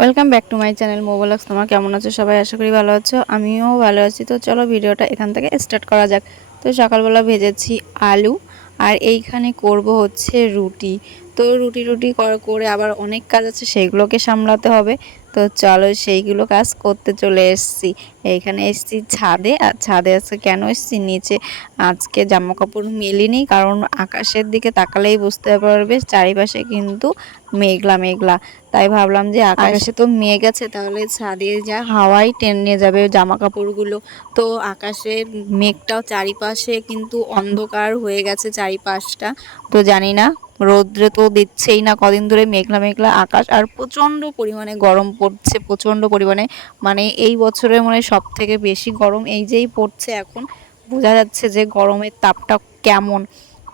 Welcome back to my channel মোবাইলক্স। তোমরা কেমন আছো সবাই? আশা করি ভালো আছো, আমিও ভালো আছি। তো চলো ভিডিওটা এখান থেকে স্টার্ট করা যাক। তো সকালবেলা ভেজেছি আলু, আর এইখানে করব হচ্ছে রুটি। তো রুটি রুটি করে আবার অনেক কাজ আছে, সেইগুলোকে সামলাতে হবে। তো চলো সেইগুলো কাজ করতে চলে এসেছি। এইখানে এসেছি ছাদে। আর ছাদে আজকে কেন এসেছি, নিচে আজকে জামা কাপড় মেলিনি, কারণ আকাশের দিকে তাকালেই বুঝতে পারবে চারিপাশে কিন্তু মেঘলা মেঘলা। তাই ভাবলাম যে আকাশে তো মেঘ আছে, তাহলে ছাদে যা হাওয়াই টেনে যাবে জামা কাপড়গুলো। তো আকাশের মেঘটাও চারিপাশে কিন্তু অন্ধকার হয়ে গেছে চারিপাশটা। তো জানি না, রৌদ্রে তো দিচ্ছেই না কদিন ধরে, মেঘলা মেঘলা আকাশ, আর প্রচণ্ড পরিমাণে গরম পড়ছে, প্রচণ্ড পরিমাণে। মানে এই বছরের মনে সব থেকে বেশি গরম এই যেই পড়ছে এখন, বোঝা যাচ্ছে যে গরমের তাপটা কেমন।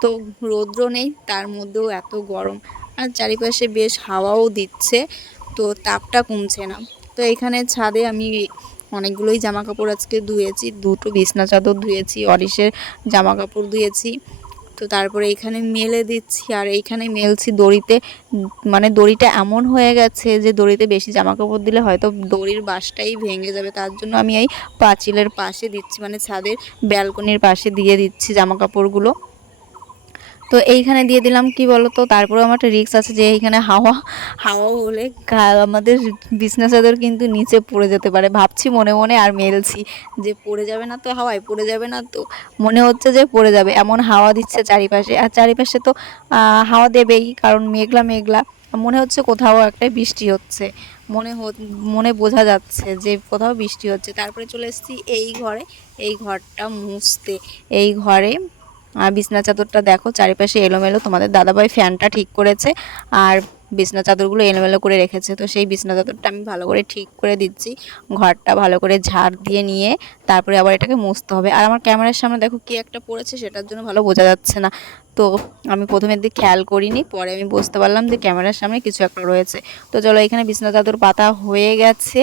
তো রৌদ্র নেই, তার মধ্যেও এত গরম, আর চারিপাশে বেশ হাওয়াও দিচ্ছে, তো তাপটা কমছে না। তো এখানে ছাদে আমি অনেকগুলোই জামা কাপড় আজকে ধুয়েছি, দুটো বিছনা চাদর ধুয়েছি, অরিসের জামা কাপড় ধুয়েছি। তো তারপরে এখানে মেলে দিচ্ছি, আর এইখানে মেলছি দড়িতে। মানে দড়িটা এমন হয়ে গেছে যে দড়িতে বেশি জামা কাপড় দিলে হয়তো দড়ির বাঁশটাই ভেঙে যাবে, তার জন্য আমি এই পাঁচিলের পাশে দিচ্ছি, মানে ছাদের ব্যালকনির পাশে দিয়ে দিচ্ছি জামা কাপড়গুলো। তো এইখানে দিয়ে দিলাম, কি বলো তো, তারপরে আমার একটা রিস্ক আছে যে এইখানে হাওয়া হাওয়া হলে আমাদের বিছনা চাদর কিন্তু নিচে পড়ে যেতে পারে। ভাবছি মনে মনে, আর মেলছি যে পড়ে যাবে না তো, হাওয়ায় পড়ে যাবে না তো। মনে হচ্ছে যে পড়ে যাবে, এমন হাওয়া দিচ্ছে চারিপাশে, আর চারিপাশে তো হাওয়া দেবেই, কারণ মেঘলা মেঘলা। মনে হচ্ছে কোথাও একটা বৃষ্টি হচ্ছে, মনে বোঝা যাচ্ছে যে কোথাও বৃষ্টি হচ্ছে। তারপরে চলে এসেছি এই ঘরে, এই ঘরটা মুছতে। এই ঘরে বিছনা চাদরটা দেখো চারিপাশে এলোমেলো, তোমাদের দাদাভাই ফ্যানটা ঠিক করেছে, আর বিছনা চাদরগুলো এলোমেলো করে রেখেছে। তো সেই বিছনা চাদরটা আমি ভালো করে ঠিক করে দিচ্ছি, ঘরটা ভালো করে ঝাড় দিয়ে নিয়ে তারপরে আবার এটাকে মুছতে হবে। আর আমার ক্যামেরার সামনে দেখো কি একটা পড়েছে, সেটার জন্য ভালো বোঝা যাচ্ছে না। তো আমি প্রথমের দিকে খেয়াল করিনি, পরে আমি বুঝতে পারলাম যে ক্যামেরার সামনে কিছু একটা রয়েছে। তো চলো, এখানে বিছনা চাদর পাতা হয়ে গেছে,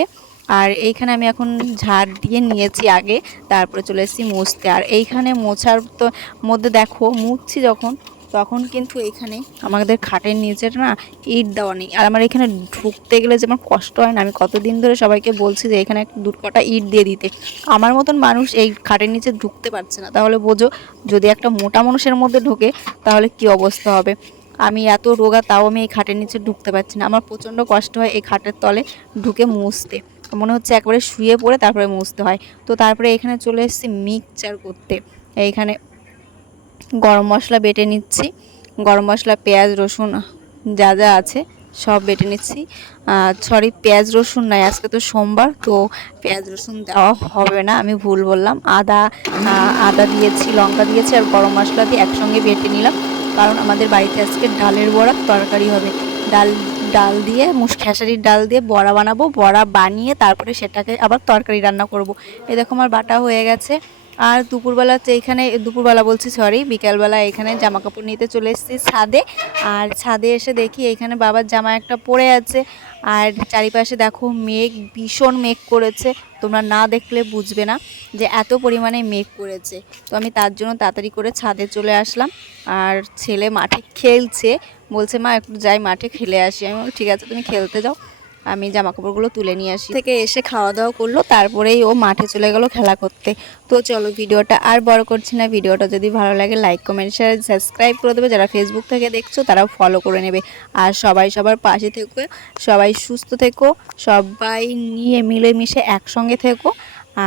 আর এইখানে আমি এখন ঝাড় দিয়ে নিয়েছি আগে, তারপরে চলে এসেছি মুছতে। আর এইখানে মোছার তো মধ্যে দেখো মুছছি যখন, তখন কিন্তু এখানে আমাদের খাটের নিচেটা না ইট দেওয়া নেই, আর আমার এখানে ঢুকতে গেলে যে আমার কষ্ট হয় না, আমি কতদিন ধরে সবাইকে বলছি যে এখানে দু কটা ইট দিয়ে দিতে। আমার মতন মানুষ এই খাটের নিচে ঢুকতে পারছে না, তাহলে বোঝো যদি একটা মোটা মানুষের মধ্যে ঢোকে তাহলে কি অবস্থা হবে। আমি এত রোগা, তাও আমি এই খাটের নিচে ঢুকতে পারছি না, আমার প্রচণ্ড কষ্ট হয় এই খাটের তলে ঢুকে মুছতে, মনে হচ্ছে একবারে শুয়ে পড়ে তারপরে মুছতে হয়। তো তারপরে এখানে চলে এসেছি মিক্সচার করতে। এইখানে গরম মশলা বেটে নিচ্ছি, গরম মশলা, পেঁয়াজ, রসুন যা যা আছে সব বেটে নিচ্ছি। সরি, পেঁয়াজ রসুন নয়, আজকে তো সোমবার, তো পেঁয়াজ রসুন দেওয়া হবে না, আমি ভুল বললাম। আদা দিয়েছি, লঙ্কা দিয়েছি, আর গরম মশলা দিয়ে একসঙ্গে বেটে নিলাম, কারণ আমাদের বাড়িতে আজকে ডালের বড়া তরকারি হবে। ডাল ডাল দিয়ে খেসারির ডাল দিয়ে বড়া বানাবো, বড়া বানিয়ে তারপরে সেটাকে আবার তরকারি রান্না করব। এই দেখো আমার বাটা হয়ে গেছে। আর দুপুরবেলা তো এখানে, দুপুরবেলা বলছি সরি, বিকালবেলা এখানে জামা কাপড় নিতে চলে এসেছি ছাদে। আর ছাদে এসে দেখি এখানে বাবার জামা একটা পড়ে আছে, আর চারিপাশে দেখো মেঘ, ভীষণ মেঘ করেছে, তোমরা না দেখলে বুঝবে না যে এত পরিমাণে মেঘ করেছে। তো আমি তার জন্য তাড়াতাড়ি করে ছাদে চলে আসলাম। আর ছেলে মাঠে খেলছে, বলছে মা একটু যাই মাঠে খেলে আসি। আমি বলি ঠিক আছে, তুমি খেলতে যাও, আমি জামা কাপড়গুলো তুলে নিয়ে আসি। থেকে এসে খাওয়া দাওয়া করলো, তারপরেই ও মাঠে চলে গেল খেলা করতে। তো চলো ভিডিওটা আর বড় করছি না, ভিডিওটা যদি ভালো লাগে লাইক কমেন্ট শেয়ার সাবস্ক্রাইব করে দেবে, যারা ফেসবুক থেকে দেখছো তারাও ফলো করে নেবে। আর সবাই সবার পাশে থেকো, সবাই সুস্থ থেকো, সবাই নিয়ে মিলেমিশে একসঙ্গে থেকো,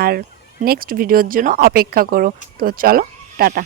আর নেক্সট ভিডিওর জন্য অপেক্ষা করো। তো চলো, টাটা।